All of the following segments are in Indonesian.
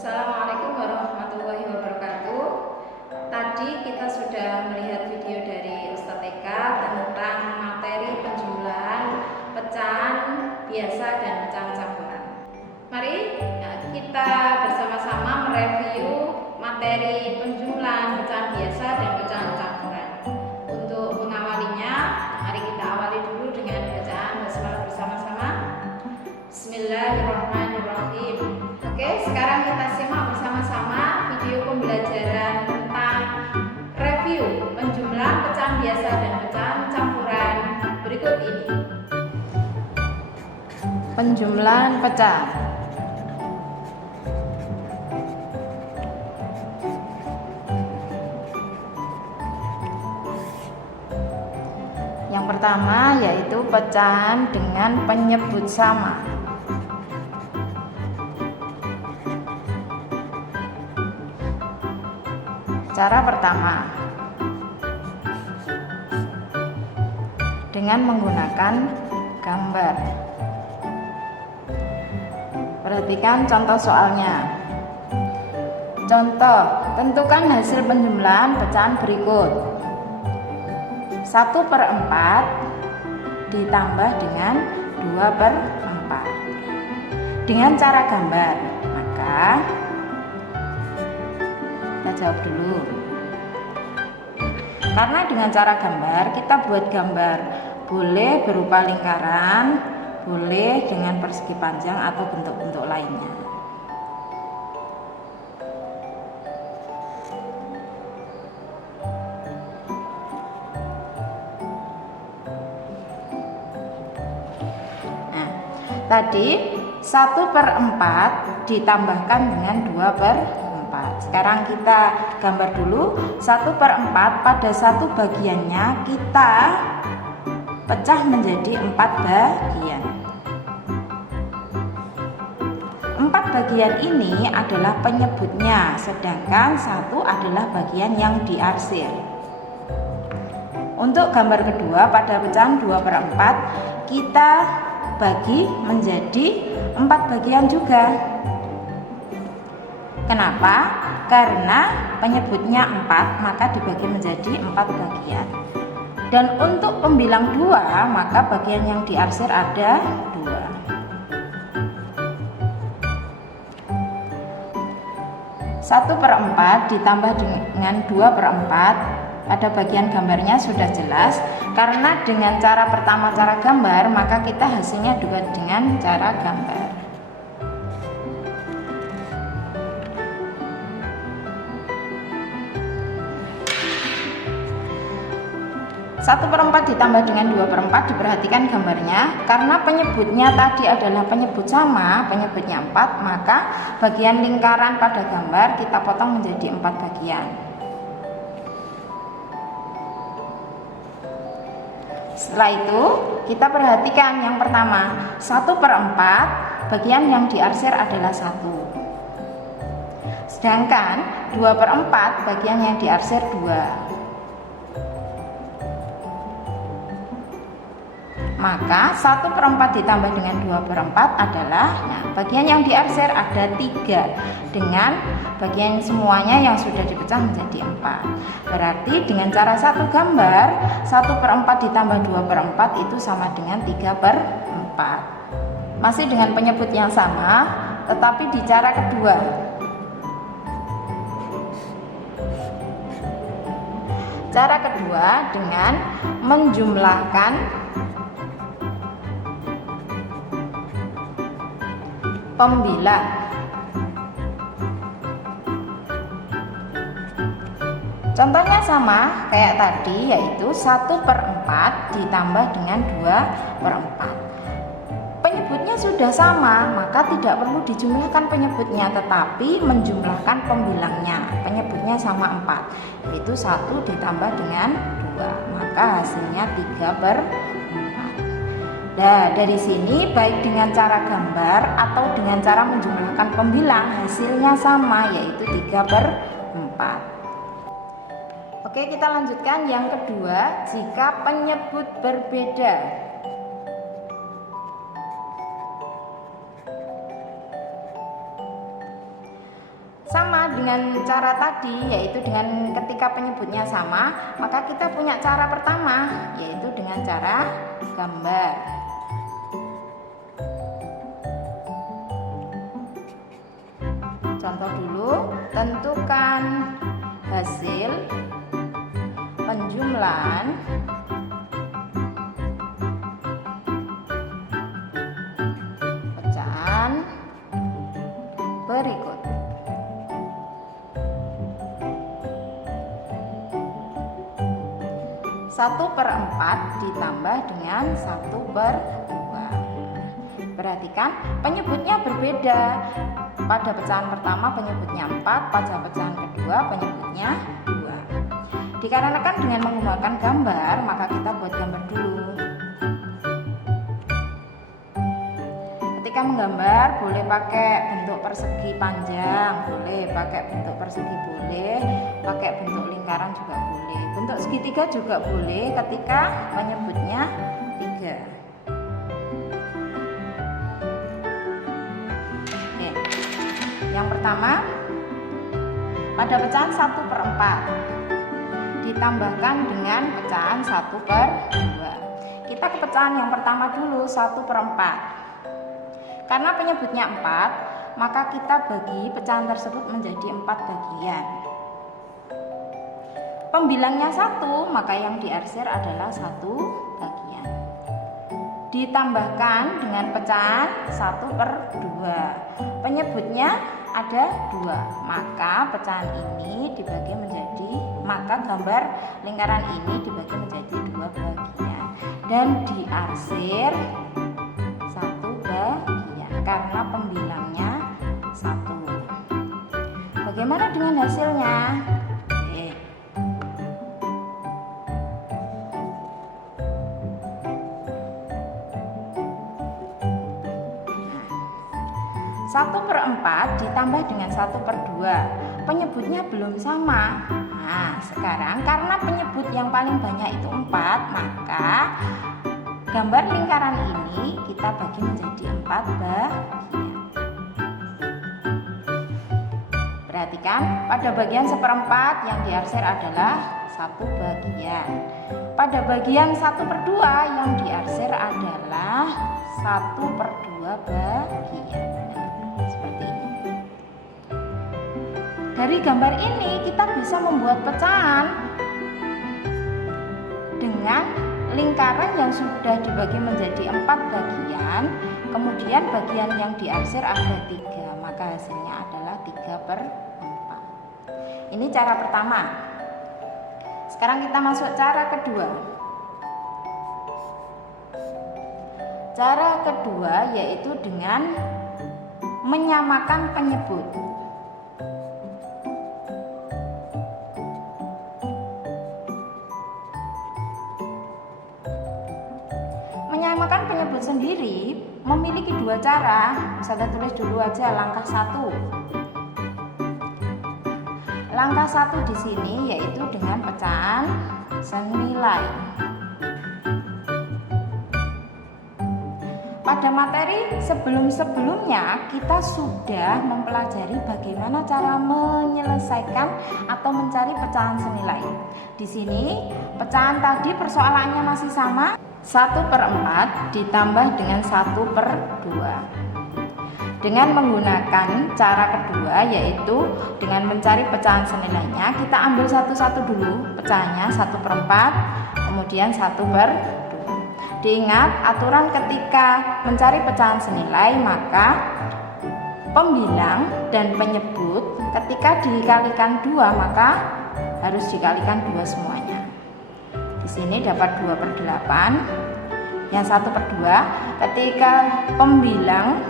Assalamualaikum warahmatullahi wabarakatuh. Tadi kita sudah melihat video dari Ustadz Eka tentang materi penjumlahan pecahan biasa dan pecahan campuran. Mari kita bersama-sama mereview materi penjumlahan pecahan biasa dan pecahan campuran. Untuk mengawalinya, mari kita awali dulu dengan bacaan basmalah bersama-sama. Bismillahirrahmanirrahim. Oke, sekarang kita simak bersama-sama video pembelajaran tentang review penjumlahan pecahan biasa dan pecahan campuran berikut ini. Penjumlahan pecahan. Yang pertama yaitu pecahan dengan penyebut sama. Cara pertama, dengan menggunakan gambar. Perhatikan contoh soalnya. Contoh, tentukan hasil penjumlahan pecahan berikut. 1/4 ditambah dengan 2/4. Dengan cara gambar, maka kita jawab dulu. Karena dengan cara gambar, kita buat gambar boleh berupa lingkaran, boleh dengan persegi panjang atau bentuk-bentuk lainnya. Nah, tadi 1/4 ditambahkan dengan 2/4. Sekarang kita gambar dulu. 1/4 pada satu bagiannya kita pecah menjadi 4 bagian. 4 bagian ini adalah penyebutnya, sedangkan 1 adalah bagian yang diarsir. Untuk gambar kedua, pada pecahan 2/4 kita bagi menjadi 4 bagian juga. Kenapa? Karena penyebutnya 4, maka dibagi menjadi 4 bagian. Dan untuk pembilang 2, maka bagian yang diarsir ada 2. Satu per 4 ditambah dengan 2/4 pada bagian gambarnya sudah jelas. Karena dengan cara pertama cara gambar, maka kita hasilnya juga dengan cara gambar. 1/4 ditambah dengan 2/4, diperhatikan gambarnya. Karena penyebutnya tadi adalah penyebut sama, penyebutnya 4, maka bagian lingkaran pada gambar kita potong menjadi 4 bagian. Setelah itu kita perhatikan yang pertama, 1/4 bagian yang diarsir adalah 1, sedangkan 2/4 bagian yang diarsir 2. Maka 1/4 ditambah dengan 2/4 adalah, bagian yang diarsir ada 3, dengan bagian semuanya yang sudah dipecah menjadi 4. Berarti dengan cara satu gambar, 1/4 ditambah 2/4 itu sama dengan 3/4. Masih dengan penyebut yang sama, tetapi di cara kedua. Cara kedua dengan menjumlahkan pembilang. Contohnya sama kayak tadi, yaitu 1/4 ditambah dengan 2/4. Penyebutnya sudah sama, maka tidak perlu dijumlahkan penyebutnya, tetapi menjumlahkan pembilangnya. Penyebutnya sama 4, yaitu 1 ditambah dengan 2, maka hasilnya 3/4. Nah, dari sini baik dengan cara gambar atau dengan cara menjumlahkan pembilang, hasilnya sama, yaitu 3/4. Oke, kita lanjutkan yang kedua, jika penyebut berbeda. Sama dengan cara tadi, yaitu dengan ketika penyebutnya sama, maka kita punya cara pertama, yaitu dengan cara gambar. Contoh dulu, tentukan hasil penjumlahan pecahan berikut. Satu per 4 ditambah dengan 1/2. Perhatikan penyebutnya berbeda. Pada pecahan pertama penyebutnya 4, pada pecahan kedua penyebutnya 2. Dikarenakan dengan menggunakan gambar, maka kita buat gambar dulu. Ketika menggambar boleh pakai bentuk persegi panjang, boleh pakai bentuk persegi, boleh pakai bentuk lingkaran juga boleh. Bentuk segitiga juga boleh ketika menyebutnya 3. Oke. Yang pertama, pada pecahan 1/4 ditambahkan dengan pecahan 1/2. Kita ke pecahan yang pertama dulu, 1/4. Karena penyebutnya 4, maka kita bagi pecahan tersebut menjadi 4 bagian. Pembilangnya 1, maka yang diarsir adalah 1 bagian. Ditambahkan dengan pecahan 1/2. Penyebutnya ada 2, maka pecahan ini dibagi menjadi, maka gambar lingkaran ini dibagi menjadi 2 bagian dan diarsir 1 bagian karena pembilangnya 1. Bagaimana dengan hasilnya? Oke. 1/4 ditambah dengan 1/2. Penyebutnya belum sama. Nah, sekarang karena penyebut yang paling banyak itu 4, maka gambar lingkaran ini kita bagi menjadi 4 bagian. Perhatikan, pada bagian 1/4 yang diarsir adalah 1 bagian. Pada bagian 1/2 yang diarsir adalah 1/2 bagian. Seperti ini. Dari gambar ini kita bisa membuat pecahan dengan lingkaran yang sudah dibagi menjadi 4 bagian, kemudian bagian yang diarsir ada 3, maka hasilnya adalah 3/4. Ini cara pertama. Sekarang kita masuk cara kedua. Cara kedua yaitu dengan menyamakan penyebut. Menyamakan penyebut sendiri memiliki 2 cara. Saya tulis dulu aja langkah 1. Langkah 1 di sini yaitu dengan pecahan senilai. Pada materi sebelum-sebelumnya kita sudah mempelajari bagaimana cara menyelesaikan atau mencari pecahan senilai. Di sini pecahan tadi persoalannya masih sama, 1/4 ditambah dengan 1/2. Dengan menggunakan cara kedua yaitu dengan mencari pecahan senilainya, kita ambil satu-satu dulu pecahannya 1/4, kemudian 1/2. Diingat aturan ketika mencari pecahan senilai, maka pembilang dan penyebut ketika dikalikan 2 maka harus dikalikan 2 semuanya. Di sini dapat 2/8. Yang 1/2 ketika pembilang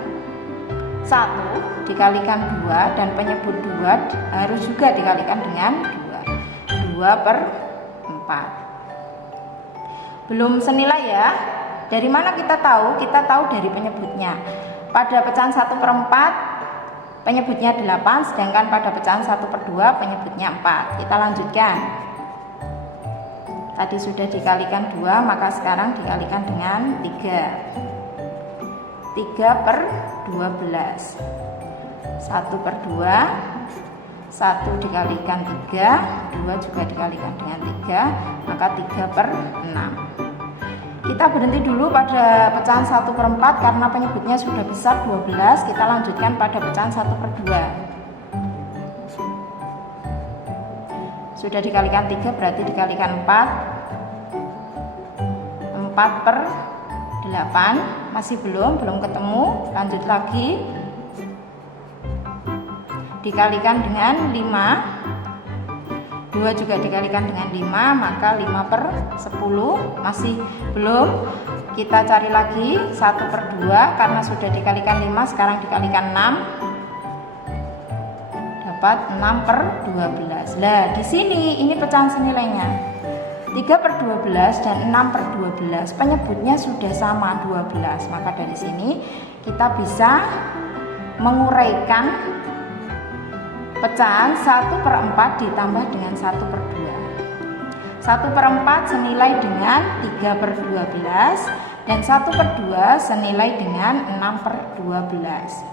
1 dikalikan 2 dan penyebut 2 harus juga dikalikan dengan 2/4. Belum senilai ya. Dari mana kita tahu? Kita tahu dari penyebutnya. Pada pecahan 1/4 penyebutnya 8, sedangkan pada pecahan 1/2 penyebutnya 4. Kita lanjutkan. Tadi sudah dikalikan 2, maka sekarang dikalikan dengan 3. 3/12. 1/2, 1 dikalikan 3, 2 juga dikalikan dengan 3, maka 3/6. Kita berhenti dulu pada pecahan 1/4 karena penyebutnya sudah besar 12. Kita lanjutkan pada pecahan 1/2. Sudah dikalikan 3 berarti dikalikan 4. 4/8. Masih belum ketemu. Lanjut lagi. Dikalikan dengan 5. 2 juga dikalikan dengan 5, maka 5/10. Masih belum. Kita cari lagi 1/2 karena sudah dikalikan 5, sekarang dikalikan 6. Dapat 6/12. Nah, di sini ini pecahan senilainya. 3/12 dan 6/12 penyebutnya sudah sama 12. Maka dari sini kita bisa menguraikan pecahan 1/4 ditambah dengan 1/2. 1/4 senilai dengan 3/12 dan 1/2 senilai dengan 6/12.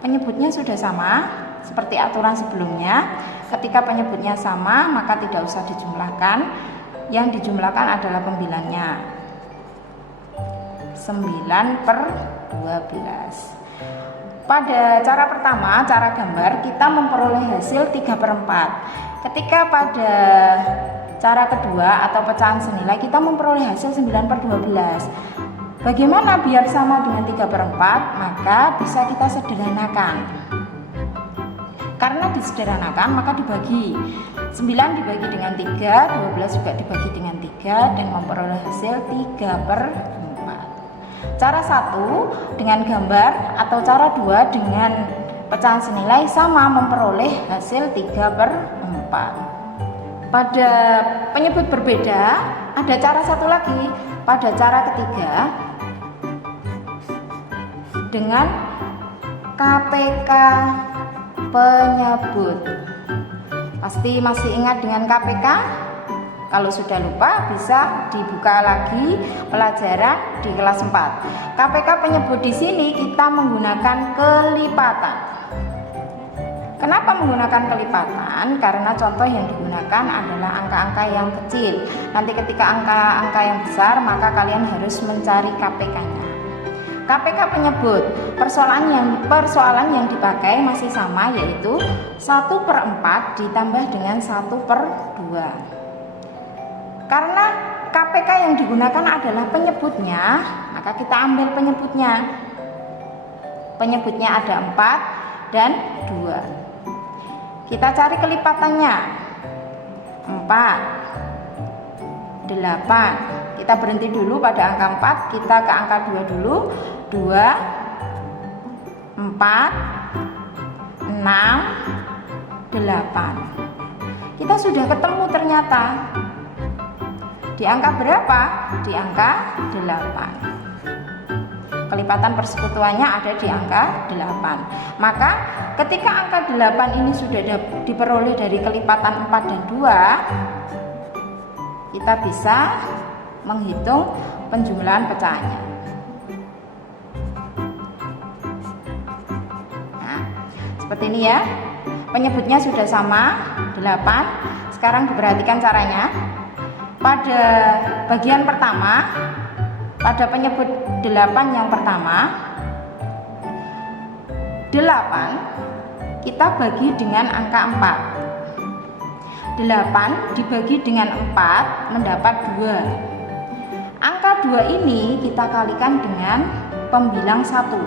Penyebutnya sudah sama seperti aturan sebelumnya. Ketika penyebutnya sama maka tidak usah dijumlahkan. Yang dijumlahkan adalah pembilangnya. 9/12. Pada cara pertama, cara gambar, kita memperoleh hasil 3/4. Ketika pada cara kedua atau pecahan senilai kita memperoleh hasil 9/12. Bagaimana biar sama dengan 3/4? Maka bisa kita sederhanakan. Karena disederhanakan maka dibagi. 9 dibagi dengan 3, 12 juga dibagi dengan 3 dan memperoleh hasil 3/4. Cara 1 dengan gambar atau cara 2 dengan pecahan senilai sama memperoleh hasil 3/4. Pada penyebut berbeda ada cara satu lagi. Pada cara ketiga dengan KPK penyebut. Pasti masih ingat dengan KPK? Kalau sudah lupa bisa dibuka lagi pelajaran di kelas 4. KPK penyebut di sini kita menggunakan kelipatan. Kenapa menggunakan kelipatan? Karena contoh yang digunakan adalah angka-angka yang kecil. Nanti ketika angka-angka yang besar maka kalian harus mencari KPK-nya. KPK penyebut, persoalan yang dipakai masih sama, yaitu 1/4 ditambah dengan 1/2. Karena KPK yang digunakan adalah penyebutnya, maka kita ambil penyebutnya. Penyebutnya ada 4 dan 2. Kita cari kelipatannya. 4, 8. Kita berhenti dulu pada angka 4, kita ke angka 2 dulu. 2, 4, 6, 8. Kita sudah ketemu ternyata. Di angka berapa? Di angka 8. Kelipatan persekutuannya ada di angka 8. Maka ketika angka 8 ini sudah diperoleh dari kelipatan 4 dan 2, kita bisa menghitung penjumlahan pecahannya. Nah, seperti ini ya. Penyebutnya sudah sama 8. Sekarang diperhatikan caranya. Pada bagian pertama, pada penyebut 8 yang pertama, 8 kita bagi dengan angka 4. 8 dibagi dengan 4 mendapat 2. Angka 2 ini kita kalikan dengan pembilang 1.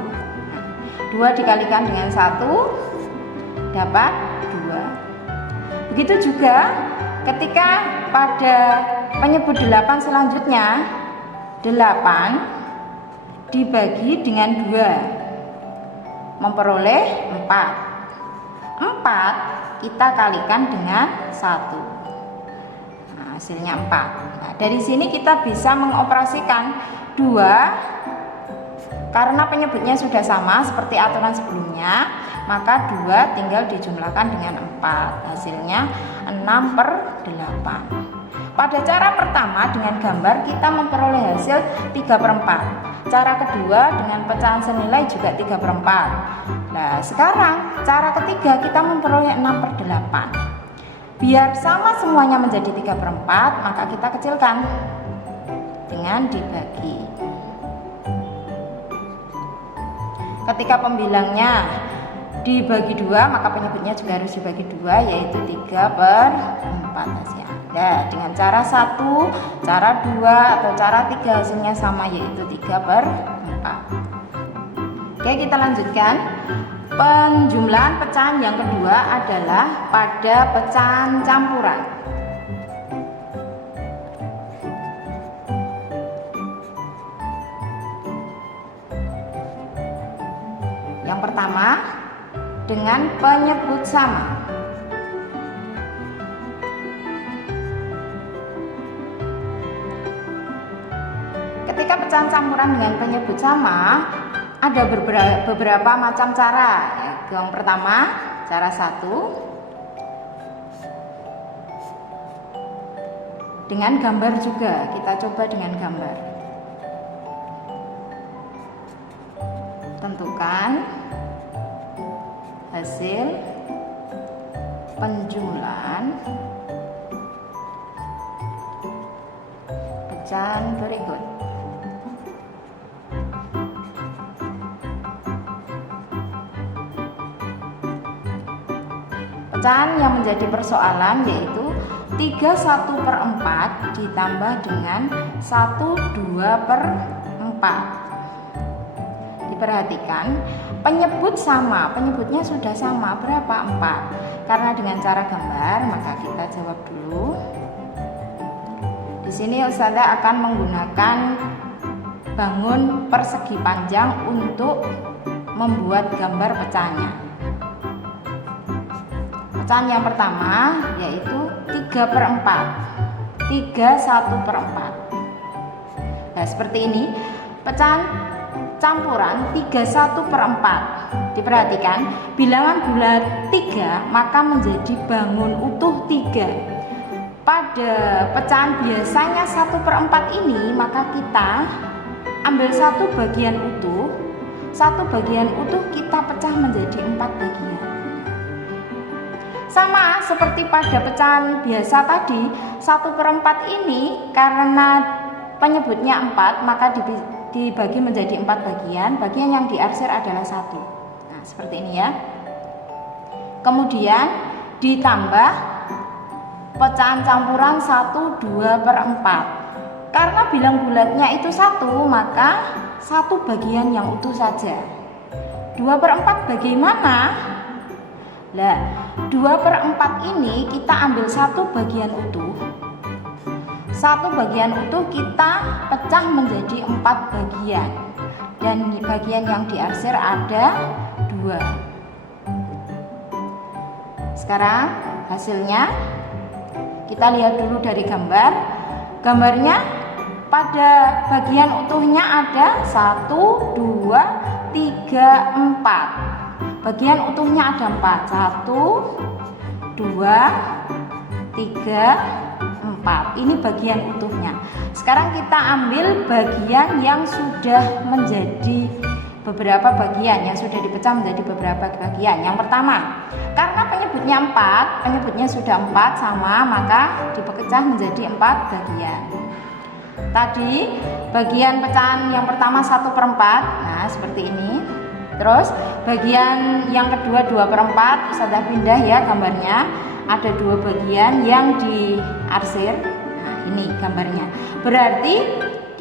2 dikalikan dengan 1 dapat 2. Begitu juga ketika pada penyebut 8 selanjutnya 8 dibagi dengan 2 memperoleh 4. 4 kita kalikan dengan 1. Nah, hasilnya 4. Nah, dari sini kita bisa mengoperasikan 2 karena penyebutnya sudah sama seperti aturan sebelumnya, maka 2 tinggal dijumlahkan dengan 4. Hasilnya 6/8. Pada cara pertama dengan gambar kita memperoleh hasil 3/4. Cara kedua dengan pecahan senilai juga 3/4. Nah, sekarang cara ketiga kita memperoleh 6/8. Biar sama semuanya menjadi 3/4, maka kita kecilkan dengan dibagi. Ketika pembilangnya dibagi 2, maka penyebutnya juga harus dibagi 2, yaitu 3/4 hasilnya. Nah, dengan cara 1, cara 2, atau cara 3 hasilnya sama, yaitu 3/4. Oke, kita lanjutkan. Penjumlahan pecahan yang kedua adalah pada pecahan campuran. Yang pertama dengan penyebut sama. Ketika pecahan campuran dengan penyebut sama, ada beberapa macam cara. Yang pertama, cara 1 dengan gambar juga. Kita coba dengan gambar. Tentukan hasil penjumlahan pecahan berikut. Pecahan yang menjadi persoalan yaitu 31/4 ditambah dengan 12/4. Diperhatikan, penyebut sama, penyebutnya sudah sama, berapa? 4. Karena dengan cara gambar, maka kita jawab dulu. Di sini Ustazah akan menggunakan bangun persegi panjang untuk membuat gambar pecahannya. Pecahan yang pertama yaitu 3/4, 31/4. Nah, seperti ini pecahan campuran 31/4. Diperhatikan, bilangan bulat 3 maka menjadi bangun utuh 3. Pada pecahan biasanya 1/4 ini, maka kita ambil satu bagian utuh, satu bagian utuh kita pecah menjadi 4 bagian. Sama seperti pada pecahan biasa tadi, 1/4 ini karena penyebutnya 4 maka dibagi menjadi 4 bagian. Bagian yang diarsir adalah 1. Nah, seperti ini ya. Kemudian ditambah pecahan campuran 1/2/4. Karena bilang bulatnya itu 1, maka 1 bagian yang utuh saja. 2/4 bagaimana? Nah, 2/4 ini kita ambil 1 bagian utuh. 1 bagian utuh kita pecah menjadi 4 bagian. Dan bagian yang diarsir ada 2. Sekarang hasilnya kita lihat dulu dari gambar. Gambarnya pada bagian utuhnya ada 1, 2, 3, 4. Bagian utuhnya ada 4. 1, 2, 3, 4. Ini bagian utuhnya. Sekarang kita ambil bagian yang sudah menjadi beberapa bagian, yang sudah dipecah menjadi beberapa bagian. Yang pertama, karena penyebutnya 4, penyebutnya sudah 4 sama, maka dipecah menjadi 4 bagian. Tadi bagian pecahan yang pertama 1/4. Nah, seperti ini. Terus bagian yang kedua 2/4, Ustazah pindah ya gambarnya. Ada 2 bagian yang diarsir. Nah, ini gambarnya. Berarti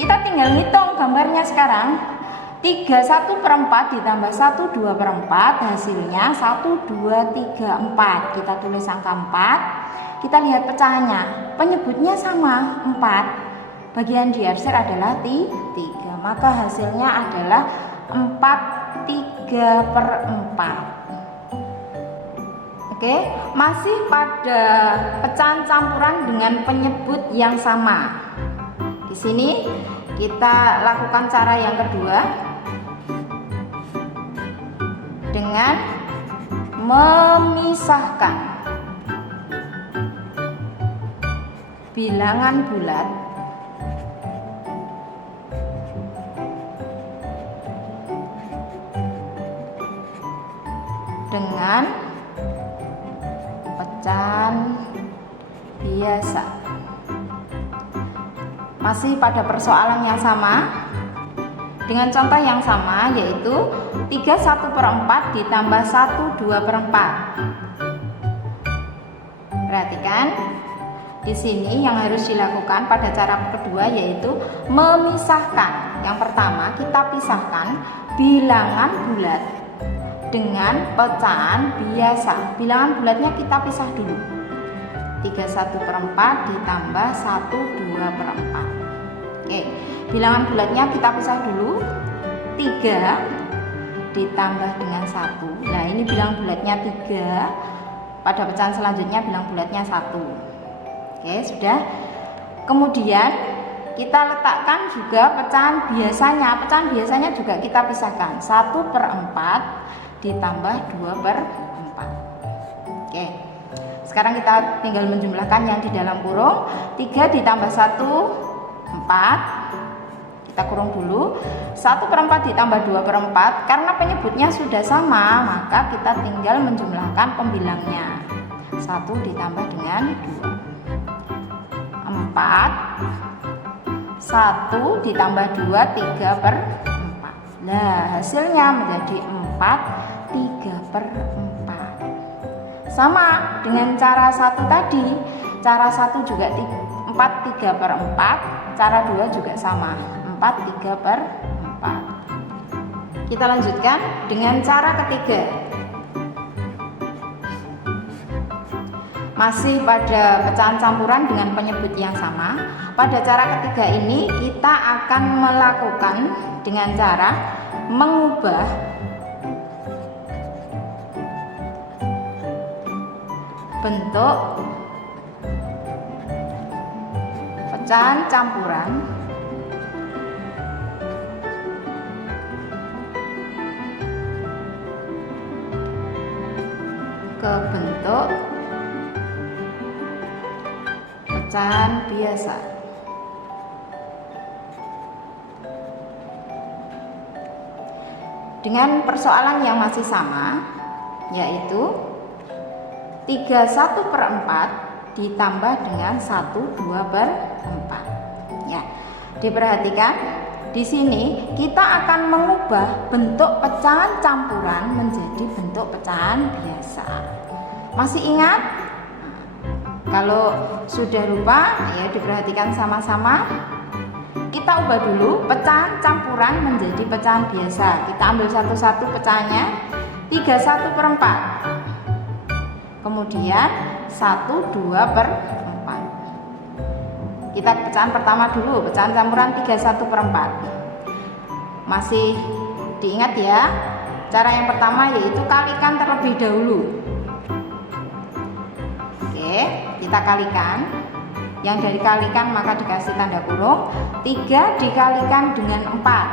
kita tinggal hitung gambarnya sekarang. 3/1/4 ditambah 1/2/4 hasilnya 1/2/3/4. Kita tulis angka 4. Kita lihat pecahannya, penyebutnya sama 4, bagian diarsir adalah 3, maka hasilnya adalah 4/3/4. Oke, masih pada pecahan campuran dengan penyebut yang sama. Di sini kita lakukan cara yang kedua dengan memisahkan bilangan bulat dengan pecahan biasa. Masih pada persoalan yang sama dengan contoh yang sama, yaitu 3/1/4 ditambah 1/2/4. Perhatikan di sini yang harus dilakukan pada cara kedua yaitu memisahkan. Yang pertama kita pisahkan bilangan bulat dengan pecahan biasa. Bilangan bulatnya kita pisah dulu. 3/1/4 ditambah 1/2/4. Oke, bilangan bulatnya kita pisah dulu. 3 ditambah dengan 1. Nah, ini bilangan bulatnya 3. Pada pecahan selanjutnya bilangan bulatnya 1. Oke, sudah. Kemudian kita letakkan juga pecahan biasanya. Pecahan biasanya juga kita pisahkan. 1/4 ditambah 2/4. Oke. Sekarang kita tinggal menjumlahkan yang di dalam kurung. 3 ditambah 1, 4. Kita kurung dulu. 1/4 ditambah 2/4. Karena penyebutnya sudah sama, maka kita tinggal menjumlahkan pembilangnya. 1 ditambah dengan 2. 4. 1 ditambah 2, 3/4. Nah, hasilnya menjadi 4/3/4. Sama dengan cara 1 tadi. Cara 1 juga 4/3/4. Cara 2 juga sama, 4/3/4. Kita lanjutkan dengan cara ketiga. Masih pada pecahan campuran dengan penyebut yang sama. Pada cara ketiga ini kita akan melakukan dengan cara mengubah bentuk pecahan campuran ke bentuk pecahan biasa. Dengan persoalan yang masih sama, yaitu 3/1/4 ditambah dengan 1/2/4. Ya, diperhatikan di sini kita akan mengubah bentuk pecahan campuran menjadi bentuk pecahan biasa. Masih ingat? Kalau sudah lupa, ya diperhatikan sama-sama. Kita ubah dulu pecahan campuran menjadi pecahan biasa. Kita ambil satu-satu pecahannya. 3/1/4. Kemudian 1/2/4. Kita pecahan pertama dulu, pecahan campuran 3/1/4. Masih diingat ya? Cara yang pertama yaitu kalikan terlebih dahulu. Oke, kita kalikan. Yang dari kalikan maka dikasih tanda kurung. 3 dikalikan dengan 4.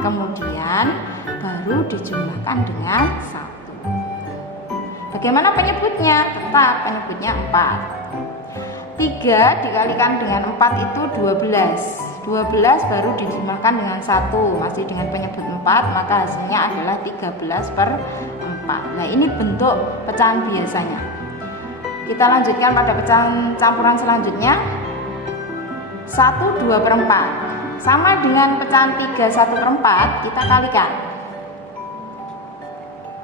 Kemudian baru dijumlahkan dengan 1. Bagaimana penyebutnya? Tetap penyebutnya 4. 3 dikalikan dengan 4 itu 12. 12 baru dijumlahkan dengan 1. Masih dengan penyebut 4, maka hasilnya adalah 13/4. Nah, ini bentuk pecahan biasanya. Kita lanjutkan pada pecahan campuran selanjutnya. 1/2/4. Sama dengan pecahan 3/1/4, kita kalikan.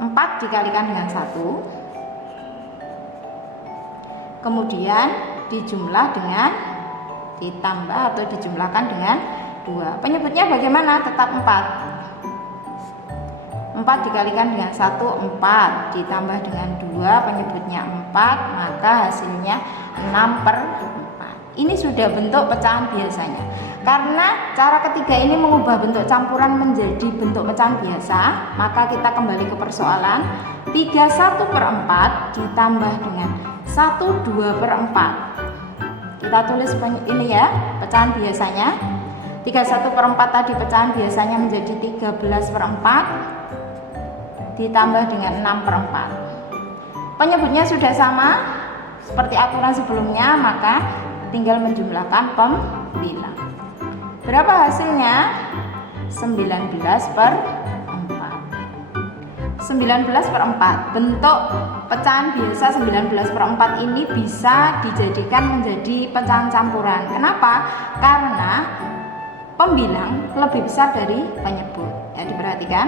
4 dikalikan dengan 1. Kemudian dijumlah dengan ditambah atau dijumlahkan dengan 2. Penyebutnya bagaimana? Tetap 4. 4 dikalikan dengan 1, 4, ditambah dengan 2, penyebutnya 4, maka hasilnya 6/4. Ini sudah bentuk pecahan biasanya. Karena cara ketiga ini mengubah bentuk campuran menjadi bentuk pecahan biasa, maka kita kembali ke persoalan. 31/4 ditambah dengan 1/2/4. Kita tulis ini ya, pecahan biasanya. 31/4 tadi pecahan biasanya menjadi 13/4 ditambah dengan 6/4. Penyebutnya sudah sama seperti aturan sebelumnya, maka tinggal menjumlahkan pembilang. Berapa hasilnya? 19/4. 19/4. Bentuk pecahan biasa 19/4 ini bisa dijadikan menjadi pecahan campuran. Kenapa? Karena pembilang lebih besar dari penyebut. Ya, diperhatikan.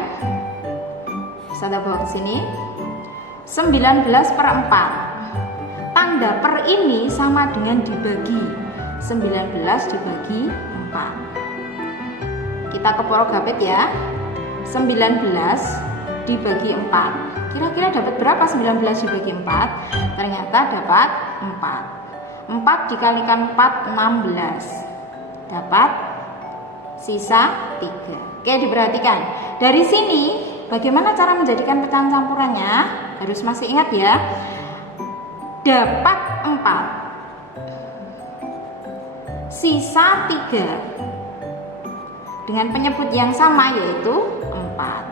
Saya bawa ke sini. 19/4. Tanda per ini sama dengan dibagi. 19 dibagi 4. Kita ke Porogapit ya. 19 dibagi 4. Kira-kira dapat berapa 19 dibagi 4? Ternyata dapat 4. 4 dikalikan 4, 16. Dapat sisa 3. Oke, diperhatikan. Dari sini bagaimana cara menjadikan pecahan campurannya? Harus masih ingat ya. Dapat 4, sisa 3 dengan penyebut yang sama yaitu 4.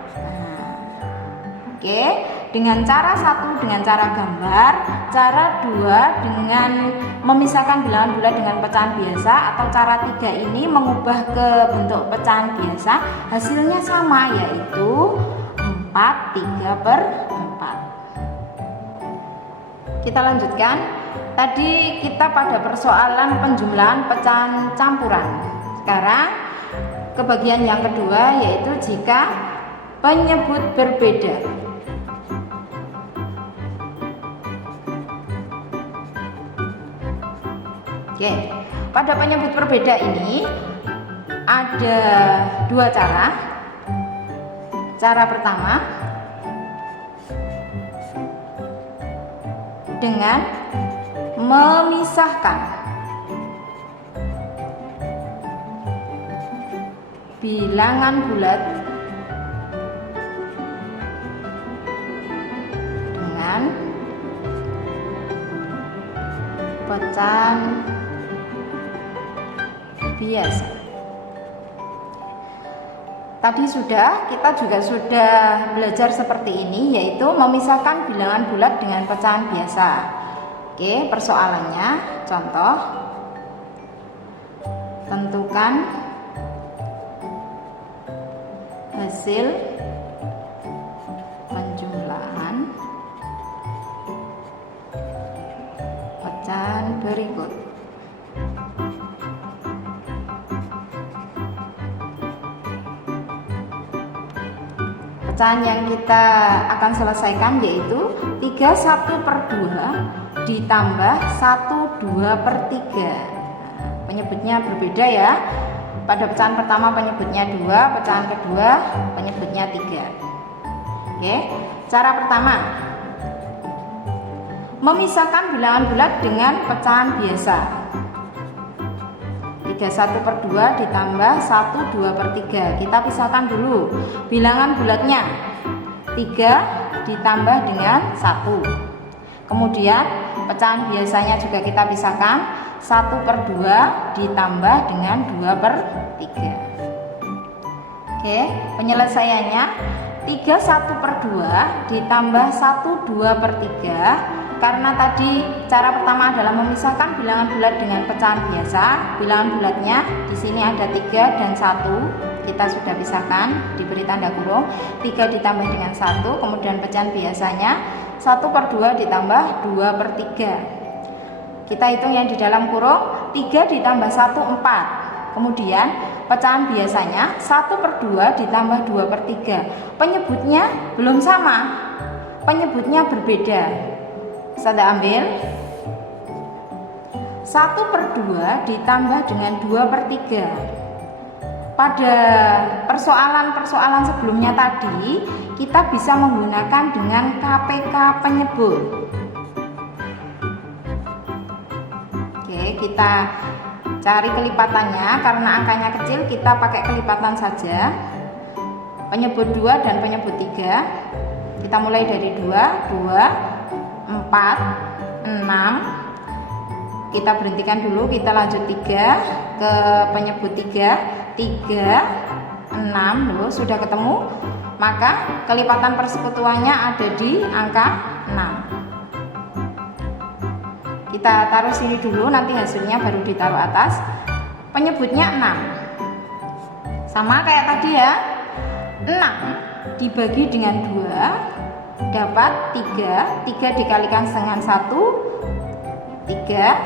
Oke, dengan cara 1 dengan cara gambar, cara 2 dengan memisahkan bilangan bulat dengan pecahan biasa, atau cara 3 ini mengubah ke bentuk pecahan biasa, hasilnya sama yaitu 4, 3/4. Kita lanjutkan. Tadi kita pada persoalan penjumlahan pecahan campuran. Sekarang ke bagian yang kedua, yaitu jika penyebut berbeda. Oke, pada penyebut berbeda ini ada dua cara. Cara pertama dengan memisahkan bilangan bulat dengan pecahan biasa. Tadi kita juga sudah belajar seperti ini, yaitu memisahkan bilangan bulat dengan pecahan biasa. Oke, persoalannya contoh. Tentukan hasil penjumlahan pecahan berikut. Pecahan yang kita akan selesaikan yaitu 31/2 ditambah 1/2/3. Penyebutnya berbeda ya. Pada pecahan pertama penyebutnya 2, pecahan kedua penyebutnya 3. Oke, cara pertama memisahkan bilangan bulat dengan pecahan biasa. 31/2 ditambah 1/2/3. Kita pisahkan dulu bilangan bulatnya. 3 ditambah dengan 1. Kemudian pecahan biasanya juga kita pisahkan. 1/2 ditambah dengan 2/3. Oke, penyelesaiannya 31/2 ditambah 1/2/3. Karena tadi cara pertama adalah memisahkan bilangan bulat dengan pecahan biasa. Bilangan bulatnya di sini ada 3 dan 1. Kita sudah pisahkan, diberi tanda kurung. 3 ditambah dengan 1, kemudian pecahan biasanya 1/2 ditambah 2/3. Kita hitung yang di dalam kurung. 3 ditambah 1, 4. Kemudian pecahan biasanya 1/2 ditambah 2/3. Penyebutnya belum sama, penyebutnya berbeda. Saya ambil 1/2 ditambah dengan 2/3. pada persoalan-persoalan sebelumnya tadi kita bisa menggunakan dengan KPK penyebut. Oke, kita cari kelipatannya. Karena angkanya kecil kita pakai kelipatan saja. Penyebut 2 dan penyebut 3. Kita mulai dari 2, 4, 6. Kita berhentikan dulu, kita lanjut 3 ke penyebut 3, 6. Loh, sudah ketemu. Maka kelipatan persekutuannya ada di angka 6. Kita taruh sini dulu, nanti hasilnya baru ditaruh atas. Penyebutnya 6. Sama kayak tadi ya. 6 dibagi dengan 2 dapat 3. 3 dikalikan dengan 1, 3.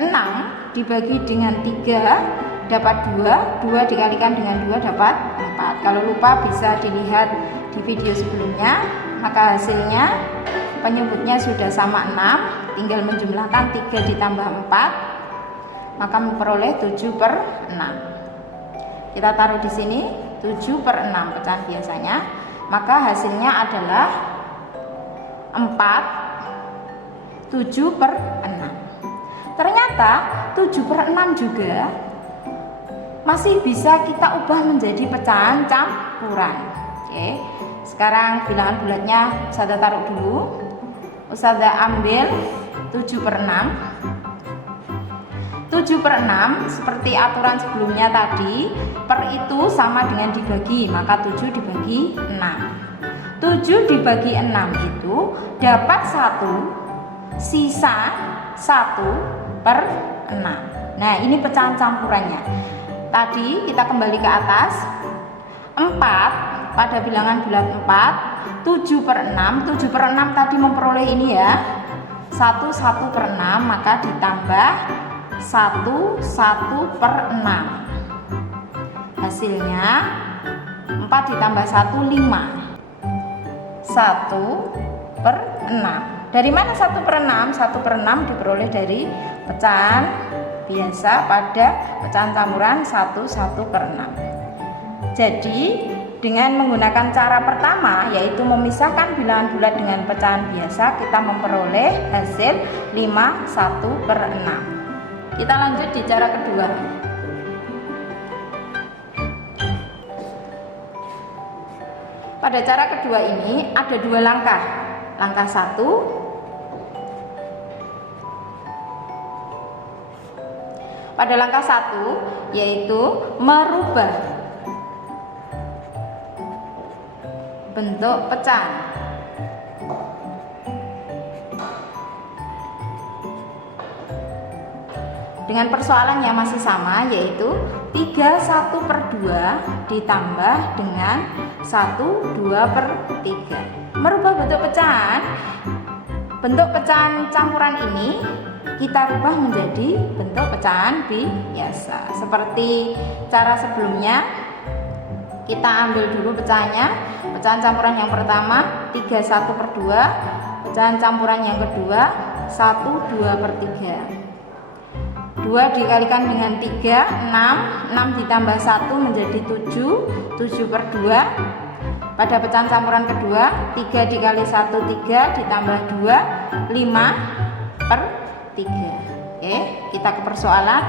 6 dibagi dengan 3 dapat 2. 2 dikalikan dengan 2 dapat 4. Kalau lupa bisa dilihat di video sebelumnya. Maka hasilnya penyebutnya sudah sama 6, tinggal menjumlahkan 3 ditambah 4, maka memperoleh 7/6. Kita taruh di sini 7/6 pecahan biasanya, maka hasilnya adalah 7/6. Ternyata 7/6 juga masih bisa kita ubah menjadi pecahan campuran. Oke, sekarang bilangan bulatnya Ustazah taruh dulu. Ustazah ambil 7/6. 7/6 seperti aturan sebelumnya tadi, per itu sama dengan dibagi, maka 7 dibagi 6. 7 dibagi 6 itu dapat 1, sisa 1/6. Nah, ini pecahan campurannya. Tadi kita kembali ke atas. 4 pada bilangan bulat 4, 7/6. 7/6 tadi memperoleh ini ya, 1/6, maka ditambah 1/6. Hasilnya 4 ditambah 1, 5. 1/6. Dari mana 1/6? 1/6 diperoleh dari pecahan biasa pada pecahan campuran 1/6. Jadi dengan menggunakan cara pertama, yaitu memisahkan bilangan bulat dengan pecahan biasa, kita memperoleh hasil 5/1/6. Kita lanjut di cara kedua. Pada cara kedua ini ada 2 langkah. Langkah 1, pada langkah 1 yaitu merubah bentuk pecahan. Dengan persoalan yang masih sama, yaitu 31/2 ditambah dengan 1/2/3. Merubah bentuk pecahan. Bentuk pecahan campuran ini kita rubah menjadi bentuk pecahan biasa. Seperti cara sebelumnya, kita ambil dulu pecahannya. Pecahan campuran yang pertama 31/2, pecahan campuran yang kedua 1/2/3. 2 dikalikan dengan 3, 6. 6 ditambah 1 menjadi 7, 7/2. Pada pecahan campuran kedua, 3 dikali 1, 3 ditambah 2, 5/3. Oke, kita ke persoalan.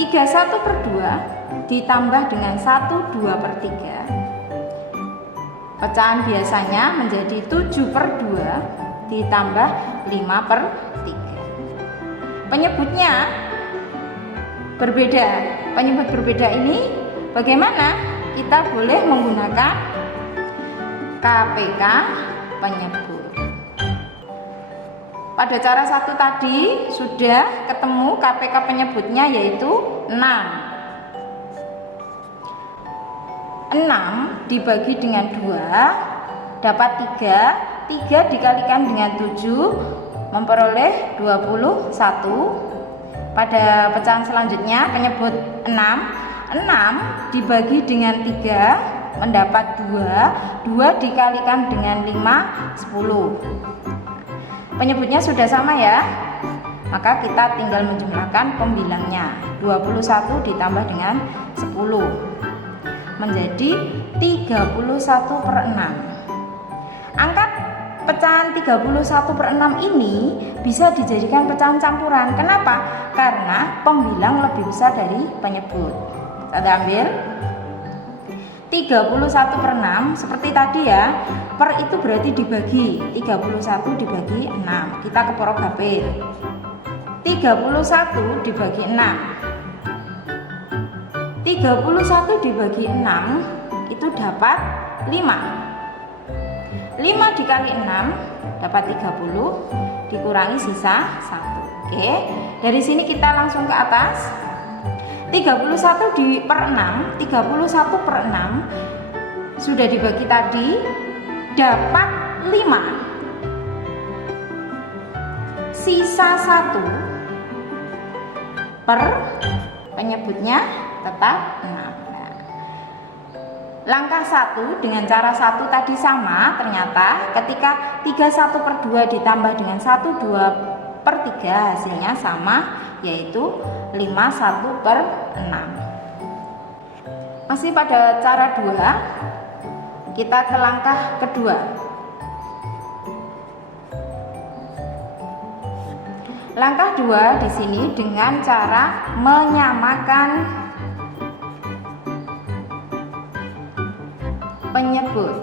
31/2 ditambah dengan 1/2/3. Pecahan biasanya menjadi 7/2 ditambah 5/3. Penyebutnya berbeda. Penyebut berbeda ini bagaimana? Kita boleh menggunakan KPK penyebut. Pada cara 1 tadi sudah ketemu KPK penyebutnya, yaitu 6. 6 dibagi dengan 2 dapat 3. 3 dikalikan dengan 7 memperoleh 21. Pada pecahan selanjutnya penyebut 6. 6 dibagi dengan 3 mendapat 2. 2 dikalikan dengan 5, 10. Penyebutnya sudah sama ya, maka kita tinggal menjumlahkan pembilangnya. 21 ditambah dengan 10. menjadi 31/6. Angka pecahan 31/6 ini bisa dijadikan pecahan campuran. Kenapa? Karena pembilang lebih besar dari penyebut. Kita ambil 31/6 seperti tadi ya. Per itu berarti dibagi 31 dibagi 6. Kita ke porok HP. 31 dibagi 6. 31 dibagi 6 itu dapat 5. 5 dikali 6 dapat 30, dikurangi sisa 1. Oke, dari sini kita langsung ke atas. 31 per 6, 31/6 sudah dibagi tadi dapat 5. Sisa 1 per penyebutnya tetap 6. Langkah 1 dengan cara 1 tadi sama, ternyata ketika 31/2 ditambah dengan 1/2/3 hasilnya sama, yaitu 51/6. Masih pada cara 2, kita ke langkah kedua. Langkah 2 di sini dengan cara menyamakan penyebut.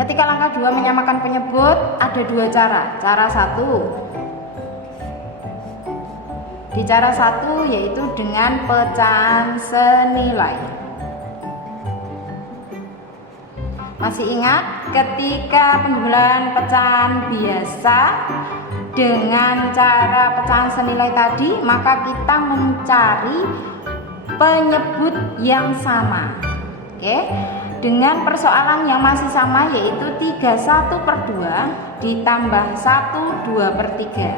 Ketika langkah 2 menyamakan penyebut, ada 2 cara. Cara 1, di cara 1 yaitu dengan pecahan senilai. Masih ingat ketika penjumlahan pecahan biasa dengan cara pecahan senilai tadi, maka kita mencari penyebut yang sama. Oke, dengan persoalan yang masih sama, yaitu 31/2 ditambah 1/2/3.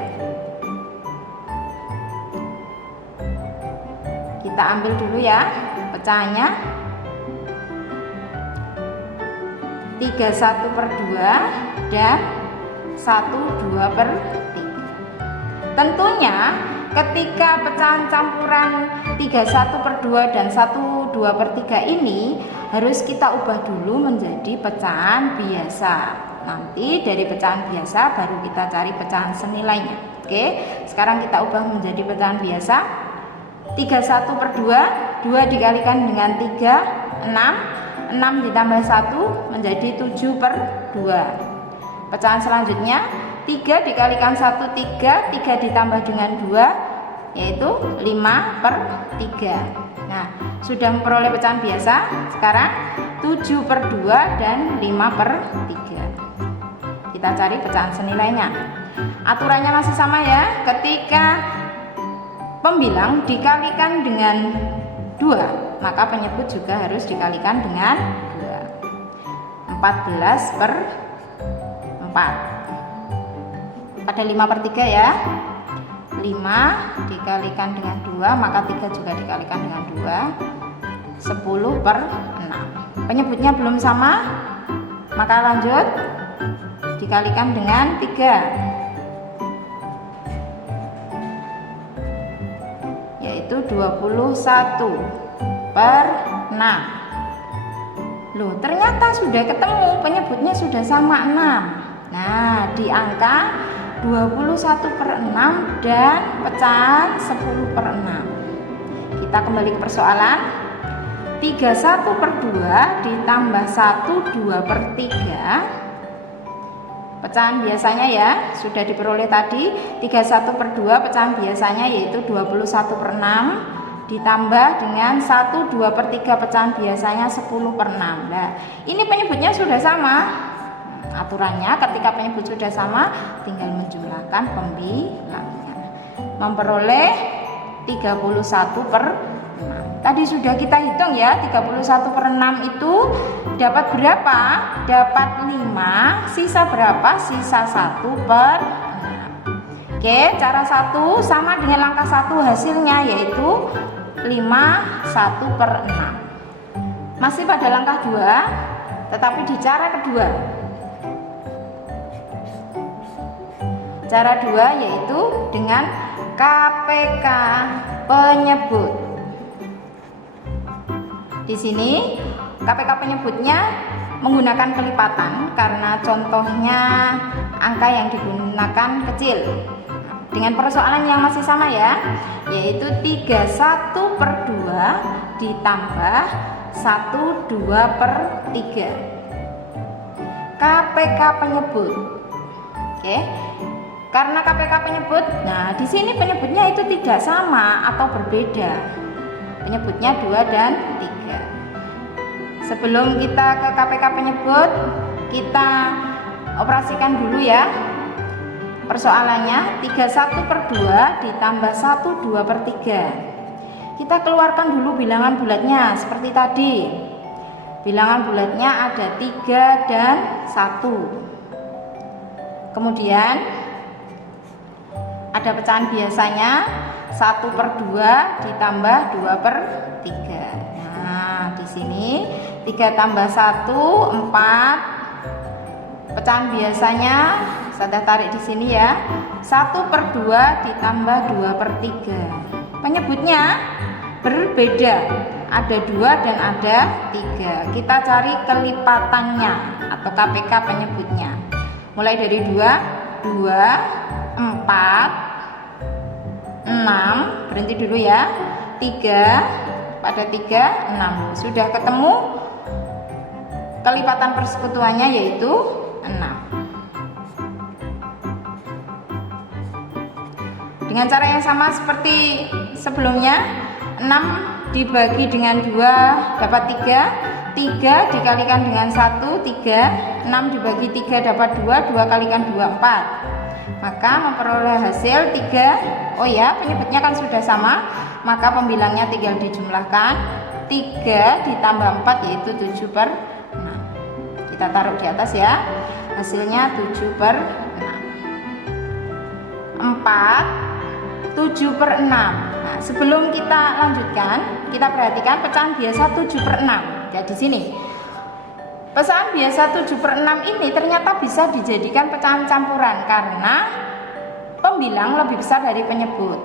Kita ambil dulu ya pecahannya. 31/2 dan 1/2/3. Tentunya ketika pecahan campuran 31/2 dan 1/2/3 ini harus kita ubah dulu menjadi pecahan biasa. Nanti dari pecahan biasa baru kita cari pecahan senilainya. Oke, sekarang kita ubah menjadi pecahan biasa. 31/2, 2 dikalikan dengan 3, 6. 6 ditambah 1 menjadi 7/2. Pecahan selanjutnya 3 dikalikan 1, 3. 3 ditambah dengan 2 yaitu 5/3. Nah, sudah memperoleh pecahan biasa. Sekarang 7/2 dan 5/3. Kita cari pecahan senilainya. Aturannya masih sama ya. Ketika pembilang dikalikan dengan 2, maka penyebut juga harus dikalikan dengan 2. 14/4. Pada 5/3 ya. 5 dikalikan dengan 2, maka 3 juga dikalikan dengan 2. 10/6. Penyebutnya belum sama, maka lanjut dikalikan dengan 3, yaitu 21/6. Loh, ternyata sudah ketemu, penyebutnya sudah sama 6. Nah, di angka 21/6 dan pecahan 10/6. Kita kembali ke persoalan. 31/2 ditambah 1/2/3. Pecahan biasanya ya sudah diperoleh tadi. 31/2 pecahan biasanya yaitu 21/6 ditambah dengan 1/2/3 pecahan biasanya 10/6. Nah, ini penyebutnya sudah sama. Aturannya ketika penyebut sudah sama, tinggal menjumlahkan pembilangnya. Memperoleh 31/6. Tadi sudah kita hitung ya, 31/6 itu dapat berapa? Dapat 5, sisa berapa? Sisa 1/6. Oke, cara 1 sama dengan langkah 1 hasilnya yaitu 5 1/6. Masih pada langkah 2, tetapi di cara kedua. Cara 2 yaitu dengan KPK penyebut. Di sini KPK penyebutnya menggunakan kelipatan karena contohnya angka yang digunakan kecil. Dengan persoalan yang masih sama ya, yaitu 31/2 ditambah 12/3. KPK penyebut. Oke. Karena KPK penyebut, nah di sini penyebutnya itu tidak sama atau berbeda. Penyebutnya 2 dan 3. Sebelum kita ke KPK penyebut, kita operasikan dulu ya. Persoalannya 31/2 ditambah 12/3. Kita keluarkan dulu bilangan bulatnya seperti tadi. Bilangan bulatnya ada 3 dan 1. Kemudian ada pecahan biasanya 1/2 ditambah 2/3. Nah, di sini 3 tambah 1 4. Pecahan biasanya saya tarik di sini ya. 1/2 ditambah 2/3. Penyebutnya berbeda. Ada 2 dan ada 3. Kita cari kelipatannya atau KPK penyebutnya. Mulai dari 2, 4, 6, berhenti dulu ya. 3, pada 3, 6. Sudah ketemu kelipatan persekutuannya yaitu 6. Dengan cara yang sama seperti sebelumnya, 6 dibagi dengan 2 dapat 3, 3 dikalikan dengan 1, 3, 6 dibagi 3 dapat 2, 2 kalikan 2, 4. Maka memperoleh hasil 3. Oh ya, penyebutnya kan sudah sama, maka pembilangnya tinggal dijumlahkan. 3 ditambah 4 yaitu 7/6. Kita taruh di atas ya. Hasilnya 7/6. 4, 7/6. Nah, sebelum kita lanjutkan, kita perhatikan pecahan biasa 7/6. Ya, di sini. Pecahan biasa 7/6 ini ternyata bisa dijadikan pecahan campuran karena pembilang lebih besar dari penyebut.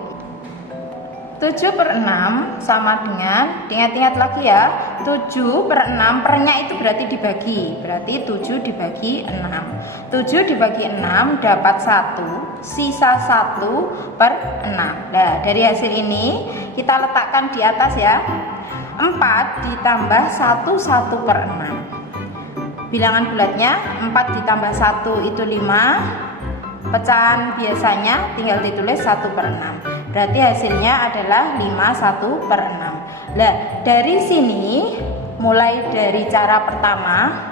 7/6 sama dengan, ingat-ingat lagi ya, 7/6 pernya itu berarti dibagi, berarti 7 dibagi 6. 7 dibagi 6 dapat 1, sisa 1/6. Nah, dari hasil ini kita letakkan di atas ya. 4 ditambah 1, 1/6. Bilangan bulatnya 4 ditambah 1 itu 5. Pecahan biasanya tinggal ditulis 1/6. Berarti hasilnya adalah 5 1/6. Nah, dari sini mulai dari cara pertama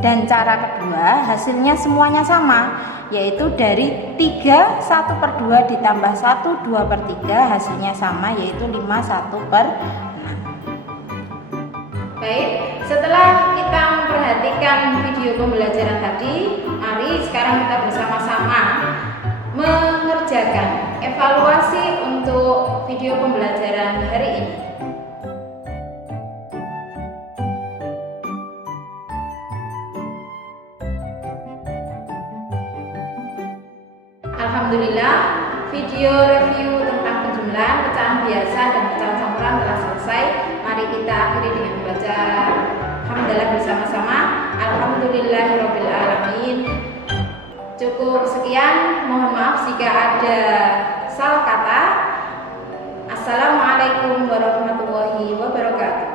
dan cara kedua hasilnya semuanya sama, yaitu dari 3 1/2 ditambah 1 2/3 hasilnya sama, yaitu 5 1/6. Baik, setelah kita memperhatikan video pembelajaran tadi, mari sekarang kita bersama-sama mengerjakan evaluasi untuk video pembelajaran hari ini. Alhamdulillah, video review tentang penjumlahan pecahan biasa dan pecahan campuran telah selesai. Mari kita akhiri dengan membaca hamdalah bersama-sama. Alhamdulillahirabbil alamin. Cukup sekian, mohon maaf jika ada salah kata. Assalamualaikum warahmatullahi wabarakatuh.